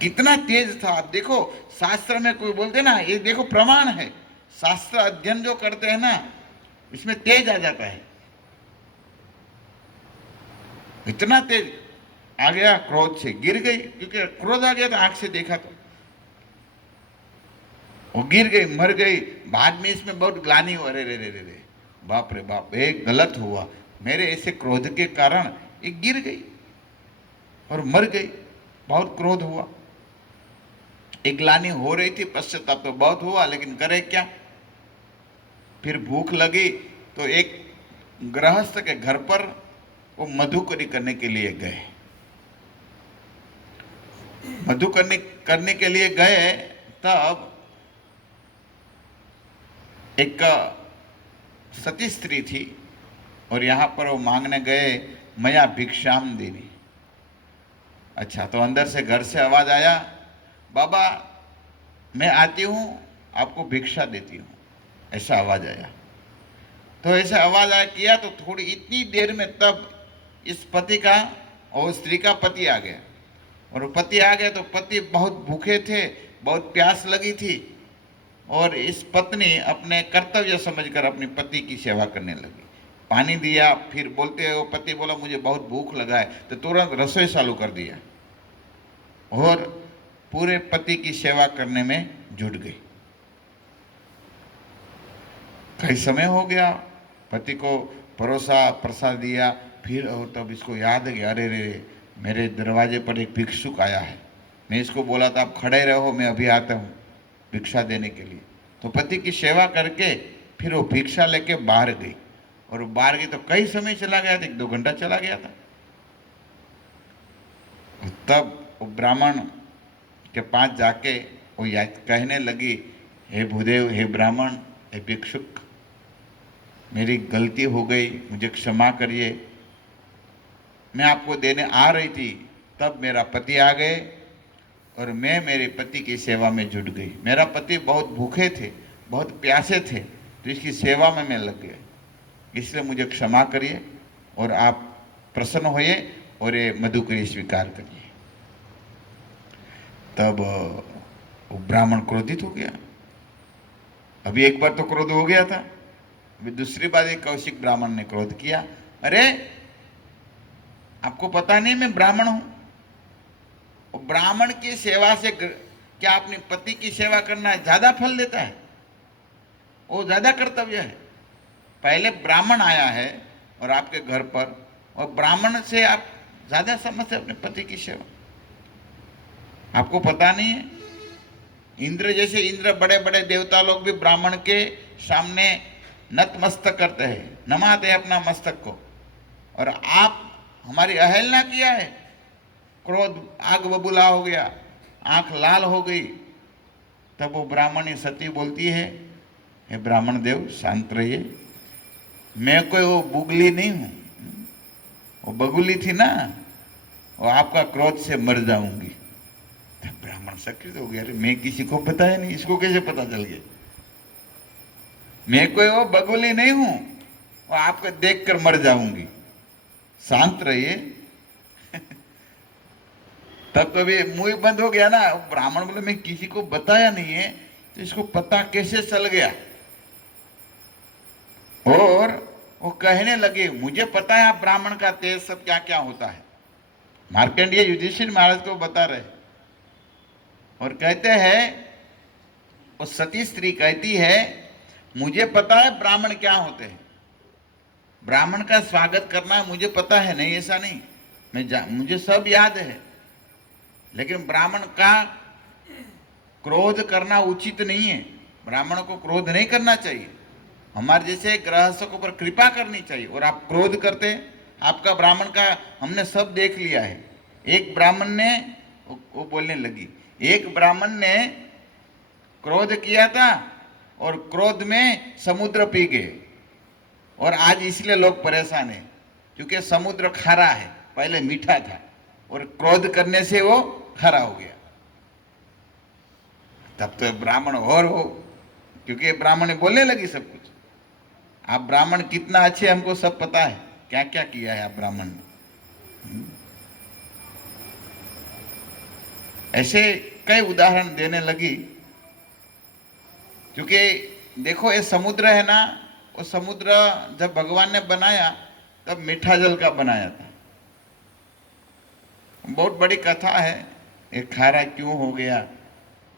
कितना तेज था। आप देखो, शास्त्र में कोई बोलते ना, ये देखो प्रमाण है, शास्त्र अध्ययन जो करते हैं ना, इसमें तेज आ जाता है। इतना तेज आ गया, क्रोध से गिर गई, क्योंकि क्रोध आ गया तो आंख से देखा तो वो गिर गई, मर गई। बाद में इसमें बहुत ग्लानि हुआ, अरे रे रे रे रे, बाप रे बाप, एक गलत हुआ, मेरे ऐसे क्रोध के कारण ये गिर गई और मर गई। बहुत क्रोध हुआ, एक ग्लानि हो रही थी, पश्चाताप तो बहुत हुआ, लेकिन करे क्या। फिर भूख लगी तो एक गृहस्थ के घर पर वो मधुकरी करने के लिए गए। मधु करने के लिए गए, तब एक सती स्त्री थी और यहाँ पर वो मांगने गए, मया भिक्षाम देनी। अच्छा, तो अंदर से घर से आवाज आया, बाबा मैं आती हूँ, आपको भिक्षा देती हूँ, ऐसा आवाज आया। तो ऐसे आवाज आया किया तो थोड़ी इतनी देर में तब इस पति का और स्त्री का पति आ गया। और पति आ गया तो पति बहुत भूखे थे, बहुत प्यास लगी थी, और इस पत्नी अपने कर्तव्य समझकर अपने पति की सेवा करने लगी। पानी दिया, फिर बोलते वो पति बोला मुझे बहुत भूख लगा है, तो तुरंत रसोई चालू कर दिया और पूरे पति की सेवा करने में जुट गई। कई समय हो गया, पति को परोसा, प्रसाद दिया, फिर और तब इसको याद है कि अरे रे, मेरे दरवाजे पर एक भिक्षुक आया है, मैं इसको बोला था आप खड़े रहो, मैं अभी आता हूँ भिक्षा देने के लिए। तो पति की सेवा करके फिर वो भिक्षा लेके बाहर गई, और बाहर गई तो कई समय चला गया था, 1-2 घंटा चला गया था। तब वो ब्राह्मण के पास जाके वो याद कहने लगी, हे भूदेव, हे ब्राह्मण, हे भिक्षुक, मेरी गलती हो गई, मुझे क्षमा करिए, मैं आपको देने आ रही थी, तब मेरा पति आ गए और मैं मेरे पति की सेवा में जुट गई। मेरा पति बहुत भूखे थे, बहुत प्यासे थे, तो इसकी सेवा में मैं लग गया, इसलिए मुझे क्षमा करिए और आप प्रसन्न होइए और ये मधुकरी स्वीकार करिए। तब वो ब्राह्मण क्रोधित हो गया। अभी एक बार तो क्रोध हो गया था, अभी दूसरी बार एक कौशिक ब्राह्मण ने क्रोध किया, अरे आपको पता नहीं मैं ब्राह्मण हूं। ब्राह्मण की सेवा से क्या अपने पति की सेवा करना ज्यादा फल देता है? वो ज्यादा कर्तव्य है। पहले ब्राह्मण आया है और आपके घर पर, और ब्राह्मण से आप ज्यादा समझते अपने पति की सेवा। आपको पता नहीं है, इंद्र जैसे, इंद्र बड़े बड़े देवता लोग भी ब्राह्मण के सामने नतमस्तक करते हैं, नमाते हैं अपना मस्तक को, और आप हमारी अवहेलना किया है। क्रोध आग बबूला हो गया, आंख लाल हो गई। तब वो ब्राह्मणी सती बोलती है, हे ब्राह्मण देव शांत रहिए, मैं कोई वो बुगली नहीं हूं, वो बगुली थी ना, वो आपका क्रोध से मर जाऊंगी। तब ब्राह्मण सकृत हो गया, अरे मैं किसी को बताया नहीं, इसको कैसे पता चल गया? मैं कोई वो बगुली नहीं हूं, वो आपको देखकर मर जाऊंगी, शांत रहिए। तब तो भी मुंह बंद हो गया ना। ब्राह्मण बोले मैं किसी को बताया नहीं है, तो इसको पता कैसे चल गया? और वो कहने लगे, मुझे पता है आप ब्राह्मण का तेज सब क्या क्या होता है। मार्कंडेय युधिष्ठिर महाराज को बता रहे, और कहते हैं, वो सती स्त्री कहती है, मुझे पता है ब्राह्मण क्या होते हैं, ब्राह्मण का स्वागत करना मुझे पता है, नहीं ऐसा नहीं, मुझे सब याद है, लेकिन ब्राह्मण का क्रोध करना उचित नहीं है। ब्राह्मण को क्रोध नहीं करना चाहिए, हमारे जैसे गृहस्थों के ऊपर कृपा करनी चाहिए। और आप क्रोध करते, आपका ब्राह्मण का हमने सब देख लिया है। एक ब्राह्मण ने, वो बोलने लगी, एक ब्राह्मण ने क्रोध किया था और क्रोध में समुद्र पी गए, और आज इसलिए लोग परेशान हैं, क्योंकि समुद्र खारा है, पहले मीठा था, और क्रोध करने से वो खारा हो गया। तब तो ब्राह्मण और हो, क्योंकि ब्राह्मण बोलने लगी सब कुछ। आप ब्राह्मण कितना अच्छे, हमको सब पता है, क्या क्या किया है आप ब्राह्मण ने। ऐसे कई उदाहरण देने लगी, क्योंकि देखो ये समुद्र है ना, वो समुद्र जब भगवान ने बनाया तब मीठा जल का बनाया था। बहुत बड़ी कथा है, ये खारा क्यों हो गया,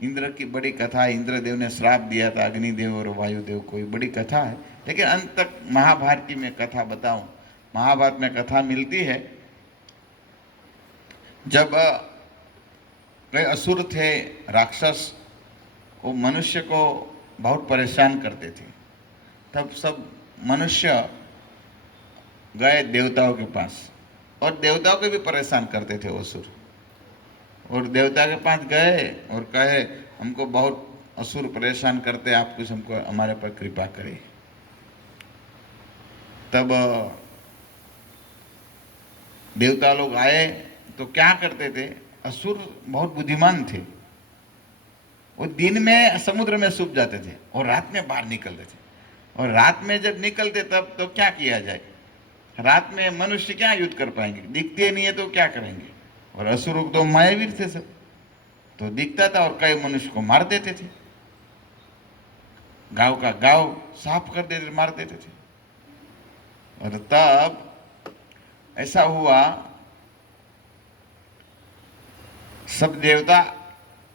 इंद्र की बड़ी कथा है। इंद्रदेव ने श्राप दिया था अग्निदेव और वायुदेव को, ये बड़ी कथा है। लेकिन अंत तक महाभारत की मैं कथा बताऊं, महाभारत में कथा मिलती है जब कई असुर थे, राक्षस, वो मनुष्य को बहुत परेशान करते थे। तब सब मनुष्य गए देवताओं के पास, और देवताओं को भी परेशान करते थे असुर। और देवता के पास गए और कहे हमको बहुत असुर परेशान करते, आप कुछ हमको हमारे पर कृपा करें। तब देवता लोग आए तो क्या करते थे, असुर बहुत बुद्धिमान थे, वो दिन में समुद्र में छुप जाते थे और रात में बाहर निकलते थे। और रात में जब निकलते तब तो क्या किया जाए, रात में मनुष्य क्या युद्ध कर पाएंगे, दिखते नहीं है तो क्या करेंगे। और असुर तो मायावीर थे सब, तो दिखता था और कई मनुष्य को मार देते थे, गांव का गांव साफ कर देते, मार देते थे। और तब ऐसा हुआ, सब देवता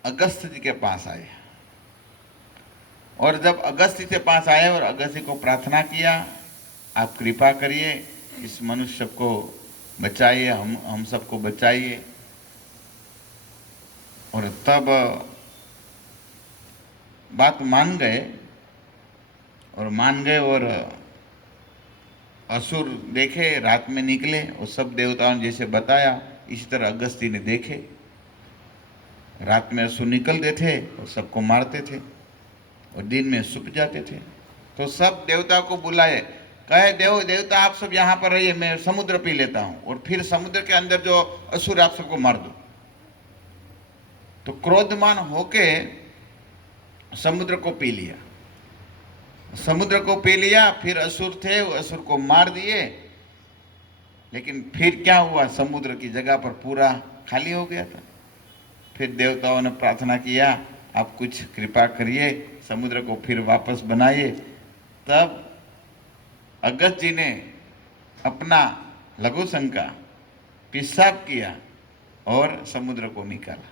अगस्त जी के पास आए, और जब अगस्त जी के पास आए और अगस्त जी को प्रार्थना किया, आप कृपा करिए, इस मनुष्य को बचाइए, हम सबको बचाइए। और तब बात मान गए, और असुर देखे रात में निकले, और सब देवताओं ने जैसे बताया इसी तरह अगस्ती ने देखे, रात में असुर निकलते थे और सबको मारते थे और दिन में छुप जाते थे। तो सब देवताओं को बुलाए, कहे देवता आप सब यहाँ पर रहिए, मैं समुद्र पी लेता हूँ और फिर समुद्र के अंदर जो असुर आप सबको मार दूँ। तो क्रोधमान होके समुद्र को पी लिया, समुद्र को पी लिया, फिर असुर थे वो असुर को मार दिए। लेकिन फिर क्या हुआ, समुद्र की जगह पर पूरा खाली हो गया था। फिर देवताओं ने प्रार्थना किया, आप कुछ कृपा करिए, समुद्र को फिर वापस बनाइए। तब अगस्त जी ने अपना लघु शंका पेशाब किया और समुद्र को निकाला,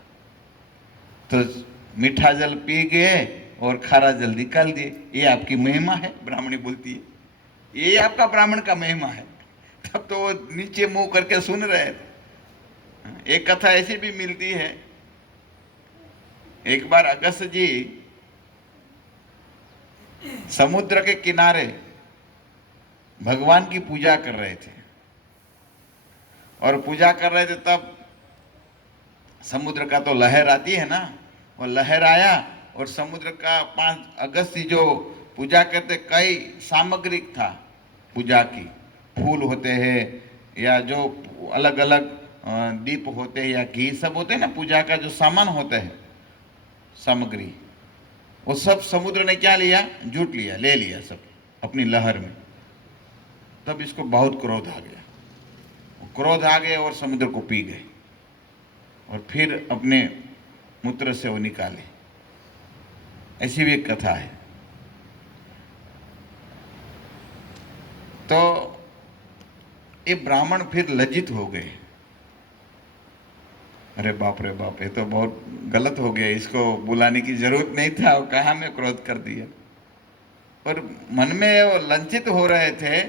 तो मीठा जल पी गए और खारा जल निकाल दिए। ये आपकी महिमा है, ब्राह्मणी बोलती है, ये आपका ब्राह्मण का महिमा है। तब तो वो नीचे मुंह करके सुन रहे थे। एक कथा ऐसी भी मिलती है, एक बार अगस्त जी समुद्र के किनारे भगवान की पूजा कर रहे थे, और पूजा कर रहे थे तब समुद्र का तो लहर आती है ना, वो लहर आया और समुद्र का 5 अगस्त जो पूजा करते, कई सामग्री था पूजा की, फूल होते हैं या जो अलग अलग दीप होते हैं या घी सब होते हैं ना, पूजा का जो सामान होता है सामग्री, वो सब समुद्र ने क्या लिया, जूट लिया, ले लिया सब अपनी लहर में। तब इसको बहुत क्रोध आ गया, क्रोध आ गए और समुद्र को पी गए और फिर अपने मूत्र से वो निकाले। ऐसी भी एक कथा है। तो ये ब्राह्मण फिर लज्जित हो गए, अरे बाप रे बाप, ये तो बहुत गलत हो गया, इसको बुलाने की जरूरत नहीं था, और कहा मैं क्रोध कर दिया। और मन में वो लज्जित हो रहे थे,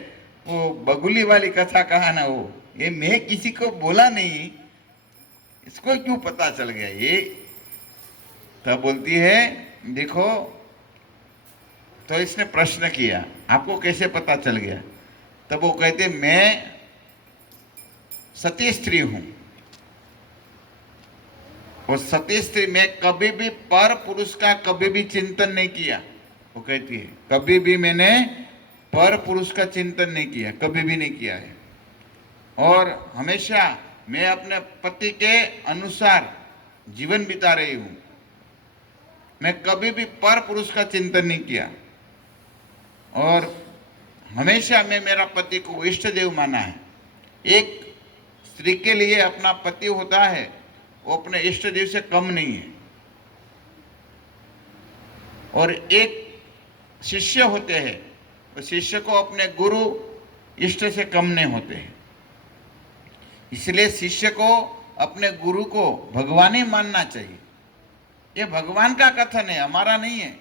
वो बगुली वाली कथा कहा ना, वो ये मैं किसी को बोला नहीं, इसको क्यों पता चल गया ये। तब बोलती है देखो, तो इसने प्रश्न किया आपको कैसे पता चल गया। तब वो कहते मैं सती स्त्री हूं, और सती स्त्री में कभी भी पर पुरुष का कभी भी चिंतन नहीं किया। वो कहती है कभी भी मैंने पर पुरुष का चिंतन नहीं किया, कभी भी नहीं किया है, और हमेशा मैं अपने पति के अनुसार जीवन बिता रही हूं, मैं कभी भी पर पुरुष का चिंतन नहीं किया, और हमेशा मैं मेरा पति को इष्ट देव माना है। एक स्त्री के लिए अपना पति होता है, वो अपने इष्ट देव से कम नहीं है, और एक शिष्य होते हैं तो शिष्य को अपने गुरु इष्ट से कम नहीं होते हैं। इसलिए शिष्य को अपने गुरु को भगवान ही मानना चाहिए। ये भगवान का कथन है, हमारा नहीं है।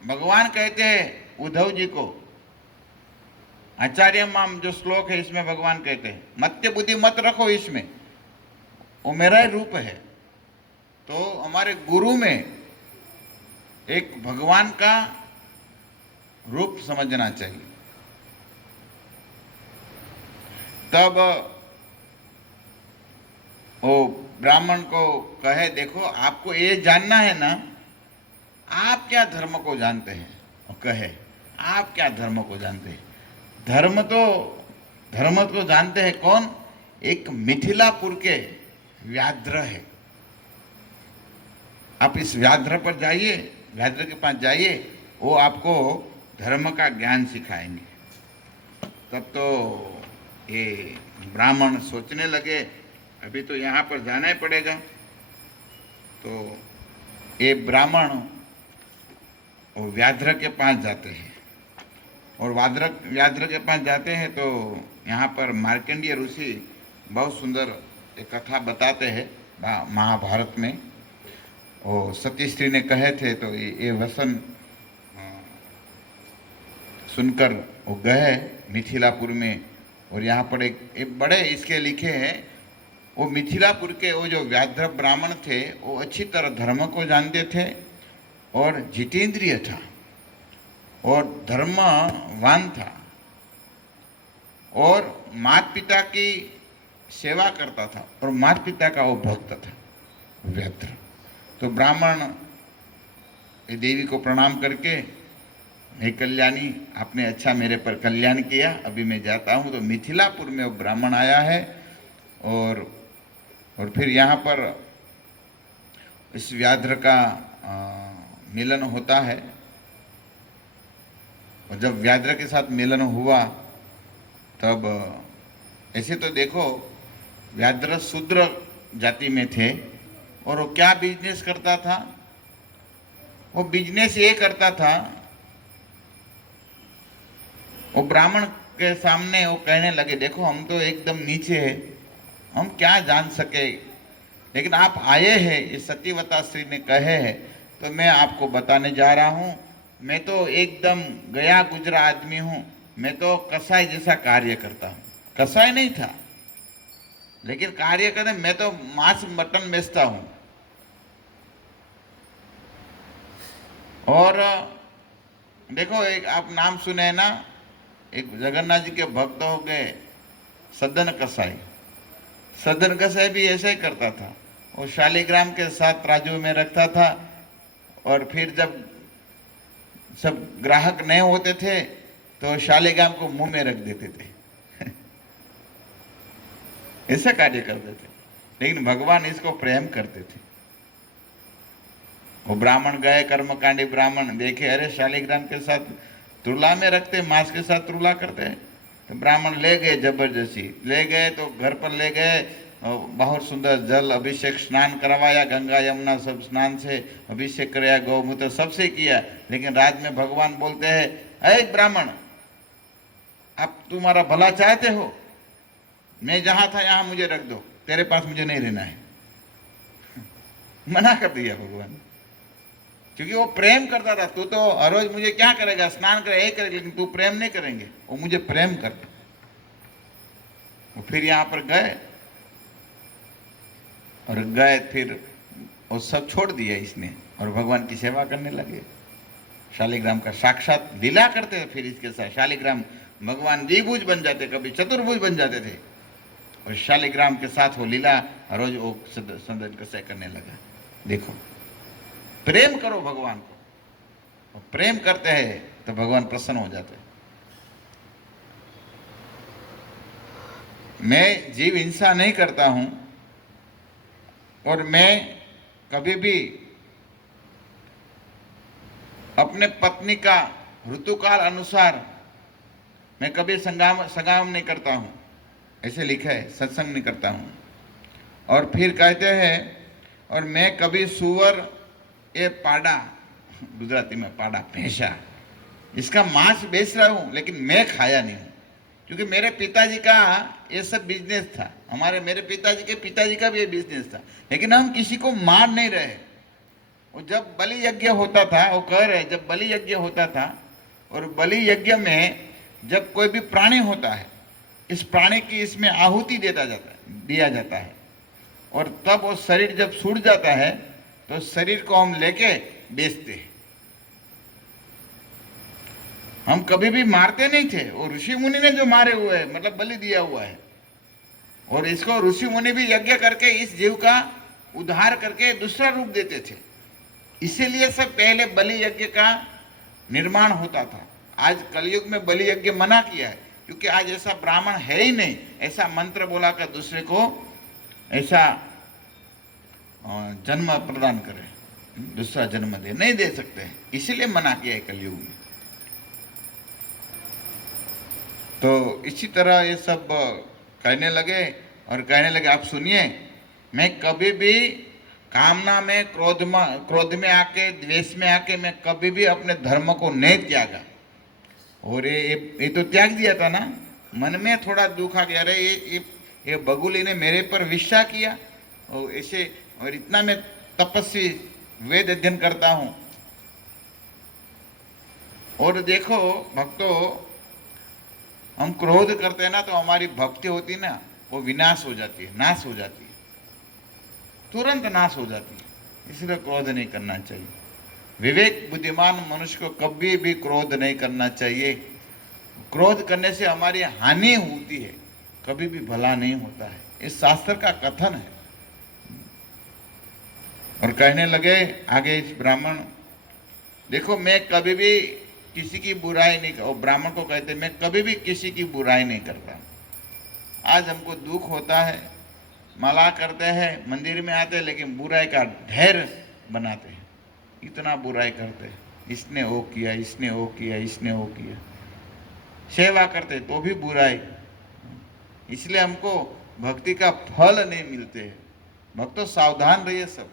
भगवान कहते हैं उद्धव जी को, आचार्य माम जो श्लोक है इसमें भगवान कहते हैं मत्य बुद्धि मत रखो इसमें, वो मेरा ही रूप है। तो हमारे गुरु में एक भगवान का रूप समझना चाहिए। तब वो ब्राह्मण को कहे, देखो आपको ये जानना है ना, आप क्या धर्म को जानते हैं? और कहे आप क्या धर्म को जानते हैं? धर्म तो जानते हैं कौन? एक मिथिलापुर के व्याघ्र है। आप इस व्याघ्र पर जाइए, व्याघ्र के पास जाइए, वो आपको धर्म का ज्ञान सिखाएंगे। तब तो ये ब्राह्मण सोचने लगे अभी तो यहाँ पर जाना ही पड़ेगा। तो ये ब्राह्मण वो व्याघ्र के पास जाते हैं, और व्याघ्र के पास जाते हैं तो यहाँ पर मार्कंडेय ऋषि बहुत सुंदर एक कथा बताते हैं महाभारत में। वो सती स्त्री ने कहे थे तो ये वचन सुनकर वो गए मिथिलापुर में, और यहाँ पर एक बड़े इसके लिखे हैं। वो मिथिलापुर के वो जो व्याघ्र ब्राह्मण थे वो अच्छी तरह धर्म को जानते थे और जितेंद्रिय था और धर्मवान था और माता पिता की सेवा करता था और माता पिता का वो भक्त था व्याघ्र। तो ब्राह्मण ये देवी को प्रणाम करके, हे कल्याणी, आपने अच्छा मेरे पर कल्याण किया, अभी मैं जाता हूँ। तो मिथिलापुर में वो ब्राह्मण आया है और फिर यहाँ पर इस व्याघ्र का मिलन होता है। और जब व्याघ्र के साथ मिलन हुआ तब ऐसे तो देखो व्याघ्र शूद्र जाति में थे, और वो क्या बिजनेस करता था? वो बिजनेस ये करता था, वो ब्राह्मण के सामने वो कहने लगे, देखो हम तो एकदम नीचे है, हम क्या जान सके, लेकिन आप आए हैं, ये सत्यवता स्त्री ने कहे है, तो मैं आपको बताने जा रहा हूँ। मैं तो एकदम गया गुजरा आदमी हूँ, मैं तो कसाई जैसा कार्य करता हूँ। कसाई नहीं था लेकिन कार्य करते, मैं तो मांस मटन बेचता हूँ। और देखो एक आप नाम सुने ना, एक जगन्नाथ जी के भक्त हो गए सदन कसाई। सदन कसाई भी ऐसा ही करता था, वो शालिग्राम के साथ राजू में रखता था, और फिर जब सब ग्राहक नहीं होते थे तो शालिग्राम को मुंह में रख देते थे ऐसा कार्य करते थे। लेकिन भगवान इसको प्रेम करते थे। वो ब्राह्मण गए, कर्मकांडी ब्राह्मण देखे, अरे शालिग्राम के साथ तुला में रखते, मांस के साथ तुला करते। तो ब्राह्मण ले गए, जबरदस्ती ले गए, तो घर पर ले गए, बहुत सुंदर जल अभिषेक स्नान करवाया, गंगा यमुना सब स्नान से अभिषेक कराया, गौमूत्र सबसे किया। लेकिन रात में भगवान बोलते हैं, अरे ब्राह्मण, आप तुम्हारा भला चाहते हो, मैं जहां था यहां मुझे रख दो, तेरे पास मुझे नहीं रहना है मना कर दिया भगवान, क्योंकि वो प्रेम करता था। तू तो हर रोज मुझे क्या करेगा, स्नान करे यही करेगा, लेकिन तू प्रेम नहीं करेंगे, वो मुझे प्रेम करता। वो फिर यहाँ पर गए और फिर वो सब छोड़ दिया इसने और भगवान की सेवा करने लगे। शालिग्राम का साक्षात लीला करते थे। फिर इसके साथ शालिग्राम भगवान द्विभुज बन जाते, कभी चतुर्भुज बन जाते थे, और शालिग्राम के साथ वो लीला रोज वो सदन कसाई करने लगा। देखो, प्रेम करो भगवान को, और प्रेम करते हैं तो भगवान प्रसन्न हो जाते हैं। मैं जीव हिंसा नहीं करता हूं, और मैं कभी भी अपने पत्नी का ऋतुकाल अनुसार मैं कभी संगम नहीं करता हूं, ऐसे लिखा है, सत्संग नहीं करता हूं। और फिर कहते हैं, और मैं कभी सुअर ये पाड़ा, गुजराती में पाड़ा भैंसा, इसका मांस बेच रहा हूँ लेकिन मैं खाया नहीं हूँ, क्योंकि मेरे पिताजी का ये सब बिजनेस था, हमारे मेरे पिताजी के पिताजी का भी ये बिजनेस था, लेकिन हम किसी को मार नहीं रहे। वो जब बलि यज्ञ होता था, वो कह रहे जब बलि यज्ञ होता था, और बलि यज्ञ में जब कोई भी प्राणी होता है, इस प्राणी की इसमें आहुति दिया जाता है, और तब वो शरीर जब सूख जाता है तो शरीर को हम लेके बेचते हैं। हम कभी भी मारते नहीं थे, वो ऋषि मुनि ने जो मारे हुए हैं, मतलब बलि दिया हुआ है, और इसको ऋषि मुनि भी यज्ञ करके इस जीव का उद्धार करके दूसरा रूप देते थे। इसीलिए सब पहले बलि यज्ञ का निर्माण होता था। आज कलयुग में बलि यज्ञ मना किया है, क्योंकि आज ऐसा ब्राह्मण है ही नहीं, ऐसा मंत्र बोला कर दूसरे को ऐसा जन्म प्रदान करे, दूसरा जन्म नहीं दे सकते हैं, इसीलिए मना किया है कलयुग में। तो इसी तरह ये सब कहने लगे, और कहने लगे आप सुनिए, मैं कभी भी कामना में, क्रोध में आके, द्वेष में आके मैं कभी भी अपने धर्म को नहीं त्यागा। और ये तो त्याग दिया था ना, मन में थोड़ा दुख आ गया, अरे ये बगुली ने मेरे पर विश्वास किया, और ऐसे, और इतना मैं तपस्वी वेद अध्ययन करता हूँ। और देखो भक्तों, हम क्रोध करते हैं ना तो हमारी भक्ति होती ना, वो विनाश हो जाती है, नाश हो जाती है, तुरंत नाश हो जाती है। इसलिए क्रोध नहीं करना चाहिए। विवेक बुद्धिमान मनुष्य को कभी भी क्रोध नहीं करना चाहिए। क्रोध करने से हमारी हानि होती है, कभी भी भला नहीं होता है, इस शास्त्र का कथन है। और कहने लगे आगे इस ब्राह्मण, देखो मैं कभी भी किसी की बुराई नहीं, और ब्राह्मण को कहते मैं कभी भी किसी की बुराई नहीं करता। आज हमको दुख होता है, माला करते हैं, मंदिर में आते हैं, लेकिन बुराई का ढेर बनाते हैं, इतना बुराई करते हैं, इसने वो किया, इसने वो किया, इसने वो किया। सेवा करते तो भी बुराई, इसलिए हमको भक्ति का फल नहीं मिलते हैं। भक्तों सावधान रहिए, सब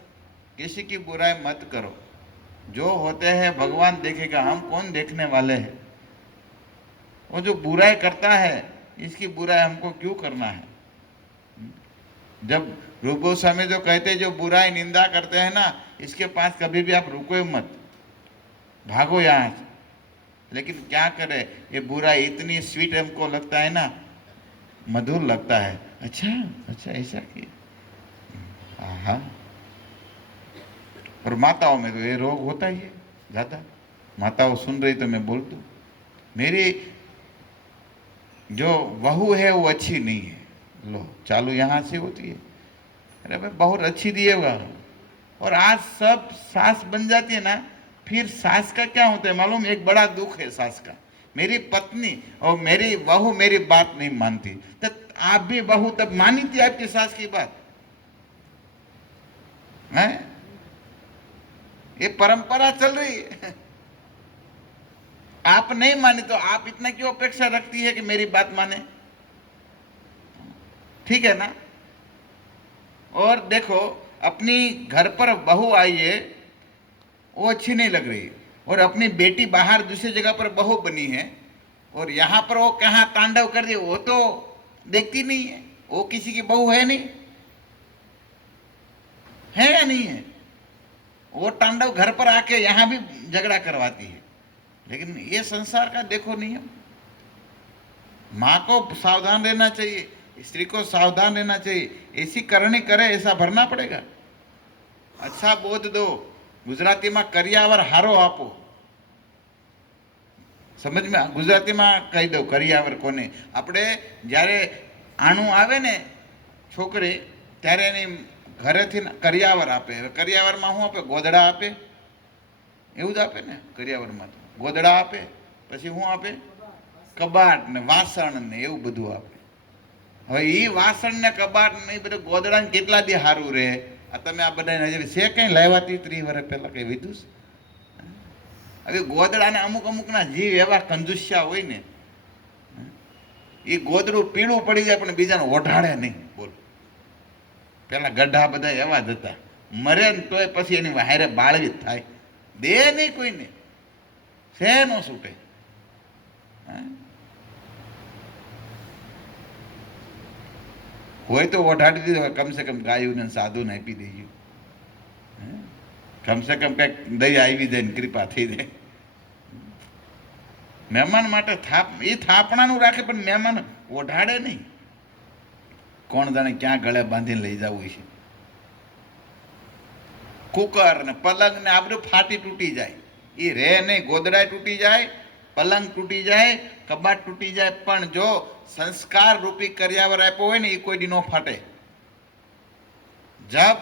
किसी की बुराई मत करो। जो होते हैं भगवान देखेगा, हम कौन देखने वाले हैं। वो जो बुराई करता है, इसकी बुराई हमको क्यों करना है। जब रूप गोस्वामी जो कहते हैं, जो बुराई निंदा करते हैं ना, इसके पास कभी भी आप रुको मत, भागो यहाँ से। लेकिन क्या करे, ये बुराई इतनी स्वीट हमको लगता है ना, मधुर लगता है। अच्छा अच्छा ऐसा किया, हाँ। और माताओं में तो ये रोग होता ही है ज़्यादा। माताओं सुन रही तो मैं बोल दूँ, मेरी जो बहू है वो अच्छी नहीं है, लो चालू यहाँ से होती है, अरे भाई बहुत अच्छी दिए हुआ। और आज सब सास बन जाती है ना, फिर सास का क्या होता है मालूम, एक बड़ा दुख है सास का, मेरी पत्नी और मेरी बहू मेरी बात नहीं मानती। तो आप भी बहू तब मानी थी आपकी सास की बात है? ये परंपरा चल रही है। आप नहीं मानी तो आप इतना क्यों अपेक्षा रखती है कि मेरी बात माने? ठीक है ना। और देखो अपनी घर पर बहू आई है, वो अच्छी नहीं लग रही, और अपनी बेटी बाहर दूसरी जगह पर बहू बनी है, और यहाँ पर वो कहाँ तांडव कर रही है, वो तो देखती नहीं है, वो किसी की बहू है नहीं, है या नहीं है। वो तांडव घर पर आके यहाँ भी झगड़ा करवाती है। लेकिन ये संसार का देखो नियम, माँ को सावधान रहना चाहिए, स्त्री को सावधान रहना चाहिए, ऐसी करनी करे ऐसा भरना पड़ेगा। अच्छा बोध दो, गुजराती में करियावर हारो आपो, समझ में गुजराती में कही दो करियावर कोने। આપણે જ્યારે આણું આવે ને છોકરી ત્યારે એની ઘરેથી કરિયાવર આપે। કરિયાવરમાં શું આપે? ગોદડા આપે, એવું જ આપે ને કરિયાવરમાં તો ગોદડા આપે, પછી શું આપે? કબાટ ને વાસણ ને એવું બધું આપે। હવે એ વાસણ ને કબાટ ને એ બધું ગોદડા ને કેટલા દી સારું રહે? આ તમે આ બધા નજર છે કઈ લાવ્યા 30 વર્ષ પહેલા કઈ વિધું? હવે ગોદડાને અમુક અમુકના જીવ એવા કંજુસ્યા હોય ને, એ ગોદડું પીળું પડી જાય પણ બીજાને ઓઢાડે નહીં, બોલો પેલા ગઢા બધા એવા જ હતા, મરે ને તોય પછી એની વાહેરે બાળવી જ થાય, દે નહીં કોઈને, છે નો છૂટે. હોય તો ઓઢાડી દીધો, કમસે કમ ગાયું ને સાધુને આપી દેજો, કમસે કમ કંઈક દયા આવી જાય ને કૃપા થઈ જાય. મહેમાન માટે એ થાપણાનું રાખે, પણ મહેમાન ઓઢાડે નહીં. કોણ જાણે ક્યાં ગળે બાંધીને લઈ જવું છે. કુકર ને પલંગ ને આ બધું ફાટી તૂટી જાય, એ રે નહીં. ગોદડા તૂટી જાય, પલંગ તૂટી જાય, કબાટ તૂટી જાય, પણ જો સંસ્કાર રૂપી કર્યાવર આપ્યો હોય ને એ કોઈ દી નો ફાટે. जब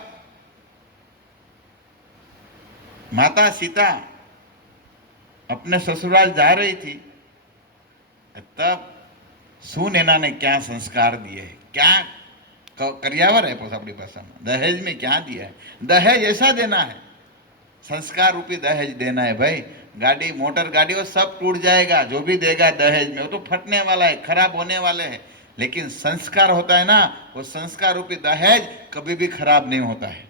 माता सीता अपने ससुराल जा रही थी तब सुनैना ने क्या संस्कार दिए, क्या करियावर है अपनी भाषा में, दहेज में क्या दिया है. दहेज ऐसा देना है, संस्कार रूपी दहेज देना है भाई. गाड़ी मोटर गाड़ी वो सब टूट जाएगा, जो भी देगा दहेज में वो तो फटने वाला है, खराब होने वाले हैं. लेकिन संस्कार होता है ना, वो संस्कार रूपी दहेज कभी भी खराब नहीं होता है.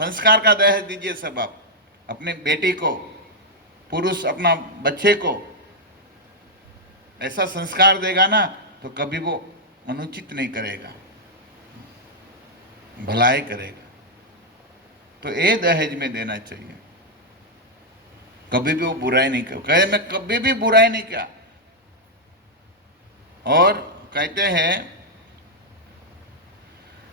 संस्कार का दहेज दीजिए सब आप अपनी बेटी को, पुरुष अपना बच्चे को. ऐसा संस्कार देगा ना तो कभी वो अनुचित नहीं करेगा, भलाई करेगा. तो ये दहेज में देना चाहिए. कभी भी वो बुराई नहीं कर, कहे मैं कभी भी बुराई नहीं किया. और कहते हैं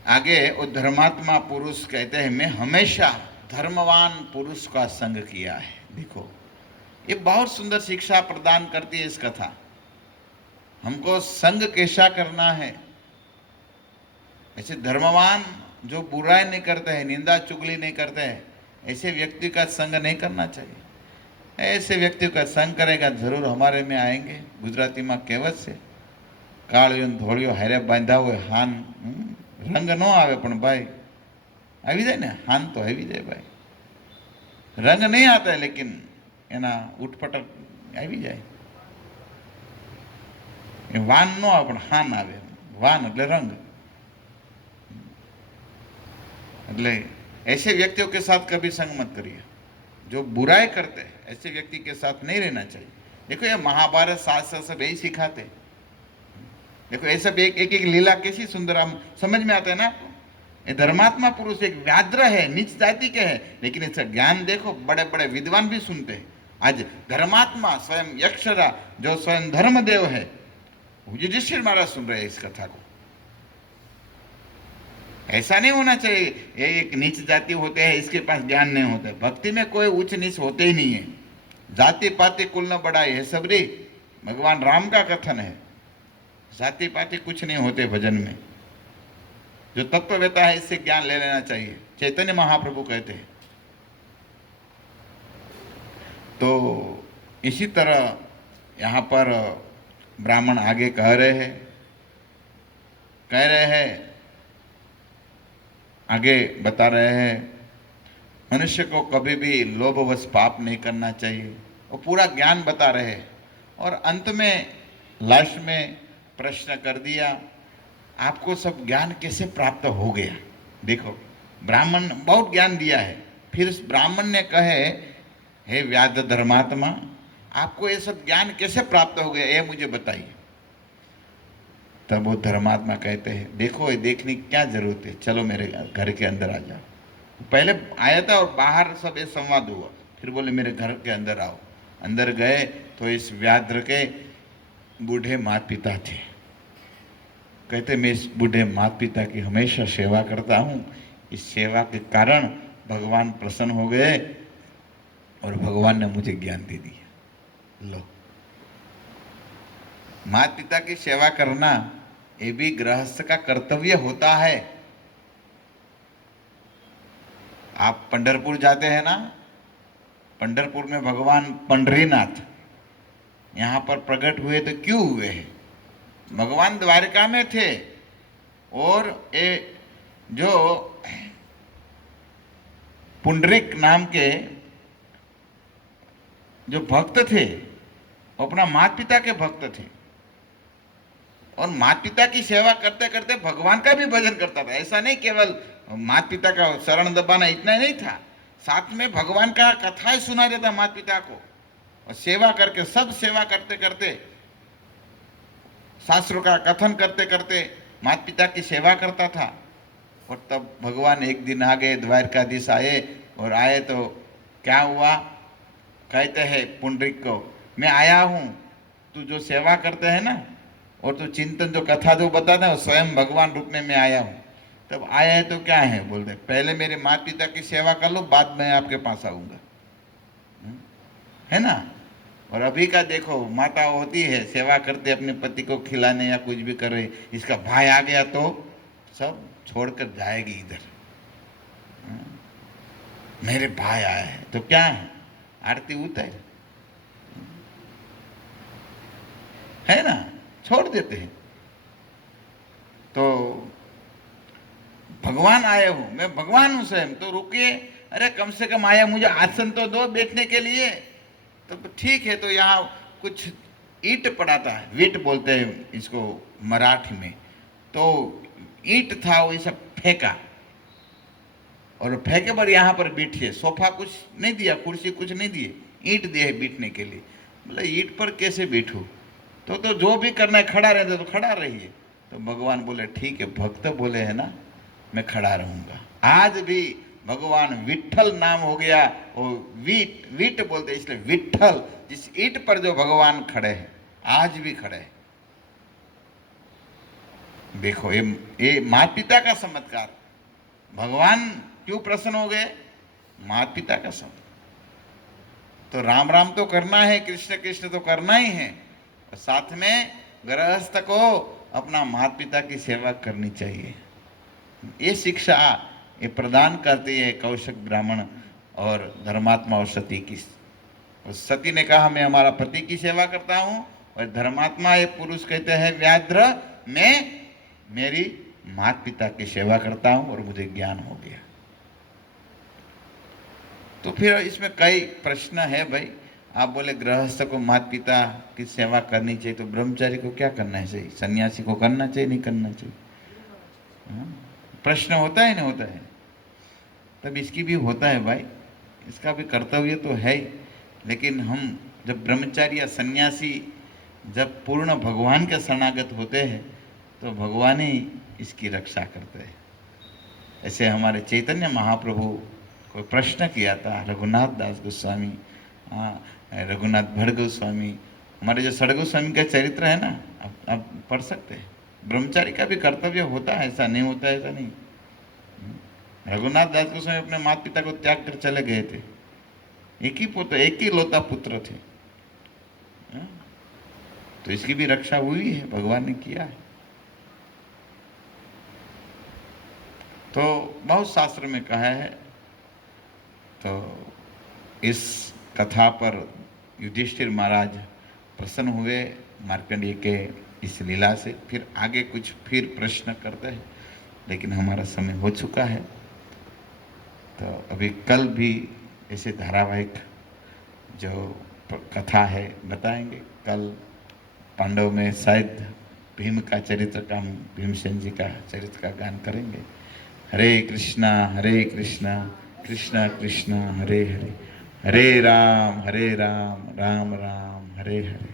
आगे वो धर्मात्मा पुरुष कहते हैं मैं हमेशा धर्मवान पुरुष का संग किया है. देखो ये बहुत सुंदर शिक्षा प्रदान करती है इस कथा. हमको संग कैसा करना है. ऐसे धर्मवान जो बुराई नहीं करते हैं, निंदा चुगली नहीं करते हैं, ऐसे व्यक्ति का संग नहीं करना चाहिए. ऐसे व्यक्ति का संग करेगा जरूर हमारे में आएंगे. गुजराती में कહેવત છે, કાળિયો ધોળિયો હારે બાંધા હોય હાન રંગ ન આવે પણ ભાઈ આવી જાય ને, હાન તો આવી જાય ભાઈ. રંગ નહીં आता है लेकिन એના ઉટપટક આવી જાય. વાન ન આવે પણ હાન આવે. વાન એટલે રંગ. એટલે ऐसे व्यक्तियों के साथ कभी संग मत करिए. जो बुराई करते हैं ऐसे व्यक्ति के साथ नहीं रहना चाहिए. देखो ये महाभारत शास्त्र सब यही सिखाते. देखो ये सब एक एक लीला कैसी सुंदर हम समझ में आता है ना आपको. ये धर्मात्मा पुरुष एक व्याघ्र है, नीच जाति के है, लेकिन इसका ज्ञान देखो बड़े बड़े विद्वान भी सुनते हैं. आज धर्मात्मा स्वयं यक्षरा जो स्वयं धर्मदेव है, युधिष्ठिर महाराज सुन रहे हैं इस कथा को. ऐसा नहीं होना चाहिए ये एक नीच जाति होते हैं इसके पास ज्ञान नहीं होता है. भक्ति में कोई उच्च नीच होते ही नहीं है. जाति पाति कुल न बढ़ाई है सबरी, भगवान राम का कथन है. जाति पाति कुछ नहीं होते भजन में. जो तत्ववेता है इससे ज्ञान ले लेना चाहिए. चैतन्य महाप्रभु कहते हैं. तो इसी तरह यहाँ पर ब्राह्मण आगे कह रहे हैं आगे बता रहे हैं मनुष्य को कभी भी लोभवश पाप नहीं करना चाहिए. और पूरा ज्ञान बता रहे हैं. और अंत में लास्ट में प्रश्न कर दिया आपको सब ज्ञान कैसे प्राप्त हो गया. देखो ब्राह्मण बहुत ज्ञान दिया है, फिर उस ब्राह्मण ने कहे हे व्याध धर्मात्मा आपको ये सब ज्ञान कैसे प्राप्त हो गया ये मुझे बताइए. तब वो धर्मात्मा कहते हैं देखो ये देखने की क्या जरूरत है, चलो मेरे घर के अंदर आ जाओ. पहले आया था और बाहर सब ये संवाद हुआ, फिर बोले मेरे घर के अंदर आओ. अंदर गए तो इस व्याघ्र के बूढ़े माता पिता थे. कहते मैं इस बूढ़े माता पिता की हमेशा सेवा करता हूँ. इस सेवा के कारण भगवान प्रसन्न हो गए और भगवान ने मुझे ज्ञान दे दिया. लो माता पिता की सेवा करना ये भी गृहस्थ का कर्तव्य होता है. आप पंढरपुर जाते हैं ना, पंढरपुर में भगवान पंडरीनाथ यहाँ पर प्रकट हुए तो क्यों हुए हैं. भगवान द्वारका में थे और ये जो पुंडरीक नाम के जो भक्त थे वो अपना माता पिता के भक्त थे. और माता पिता की सेवा करते करते भगवान का भी भजन करता था। ऐसा नहीं केवल माता पिता का शरण दबाना इतना ही नहीं था, साथ में भगवान का कथाएं सुना देता माता पिता को, और सेवा करके सब सेवा करते करते, शास्त्रों का कथन करते करते माता पिता की सेवा करता था। और तब भगवान एक दिन आ गए, द्वारकाधीश आए, और आए तो क्या हुआ, कहते हैं पुंडरीक को, मैं आया हूँ, तू जो सेवा करते हैं ना, और तू चिंतन जो कथा जो बताता है वो स्वयं भगवान रूप में मैं आया हूँ। तब आया है तो क्या है, बोलते पहले मेरे माता पिता की सेवा कर लो, बाद में आपके पास आऊँगा, है ना। और अभी का देखो, माता होती है सेवा करते अपने पति को खिलाने या कुछ भी कर रही, इसका भाई आ गया तो सब छोड़कर जाएगी इधर। मेरे भाई आया है तो क्या है, आरती उतर, है ना, छोड़ देते हैं। तो भगवान आए हूं, मैं भगवान हूं स्वयं, तो रुकिए, अरे कम से कम आया, मुझे आसन तो दो बैठने के लिए। तो ठीक है, तो यहाँ कुछ ईंट पड़ा था, वीट बोलते हैं इसको मराठी में, तो ईंट था, वो सब फेंका, और फेंके पर यहाँ पर बैठिए, सोफा कुछ नहीं दिया, कुर्सी कुछ नहीं दिए, ईंट दिए बैठने के लिए। बोले ईंट पर कैसे बैठूं, तो जो भी करना है खड़ा रहते तो खड़ा रहिए। तो भगवान बोले ठीक है, भक्त बोले है ना, मैं खड़ा रहूंगा। आज भी भगवान विठल नाम हो गया, वो वीट वीट बोलते इसलिए विठल, जिस ईंट पर जो भगवान खड़े हैं, आज भी खड़े हैं। देखो ये माता पिता का चमत्कार, भगवान क्यों प्रसन्न हो गए, माता पिता का सब। तो राम राम तो करना है, कृष्ण कृष्ण तो करना ही है, और साथ में गृहस्थ को अपना माता पिता की सेवा करनी चाहिए। ये शिक्षा ये प्रदान करती है कौशिक ब्राह्मण और धर्मात्मा और सती की। और सती ने कहा मैं हमारा पति की सेवा करता हूँ, और धर्मात्मा ये पुरुष कहते हैं व्याघ्र, मैं मेरी माता पिता की सेवा करता हूँ और मुझे ज्ञान हो गया। तो फिर इसमें कई प्रश्न है भाई। आप बोले गृहस्थ को माता पिता की सेवा करनी चाहिए, तो ब्रह्मचारी को क्या करना है चाहिए, सन्यासी को करना चाहिए नहीं करना चाहिए? प्रश्न होता है नहीं होता है? तब इसकी भी होता है भाई, इसका भी कर्तव्य तो है ही, लेकिन हम जब ब्रह्मचारी या सन्यासी जब पूर्ण भगवान के शरणागत होते हैं तो भगवान ही इसकी रक्षा करते हैं। ऐसे हमारे चैतन्य महाप्रभु को प्रश्न किया था रघुनाथ दास गोस्वामी, रघुनाथ भट्ट गोस्वामी, हमारे जो षड गोस्वामी का चरित्र है ना, आप पढ़ सकते हैं। ब्रह्मचारी का भी कर्तव्य होता है, ऐसा नहीं होता है, ऐसा नहीं। रघुनाथ दास गोस्वामी अपने माता पिता को त्याग कर चले गए थे, एक ही पुत्र, एक ही लौता पुत्र थे, तो इसकी भी रक्षा हुई है, भगवान ने किया है। तो बहुत शास्त्र में कहा है। तो इस कथा पर युधिष्ठिर महाराज प्रसन्न हुए मार्कंडेय के इस लीला से। फिर आगे कुछ फिर प्रश्न करते हैं, लेकिन हमारा समय हो चुका है। तो अभी कल भी ऐसे धारावाहिक जो कथा है बताएंगे। कल पांडव में शायद भीम का चरित्र का, भीमसेन जी का चरित्र का गान करेंगे। हरे कृष्णा कृष्णा कृष्णा हरे हरे, हरे राम राम राम हरे हरे।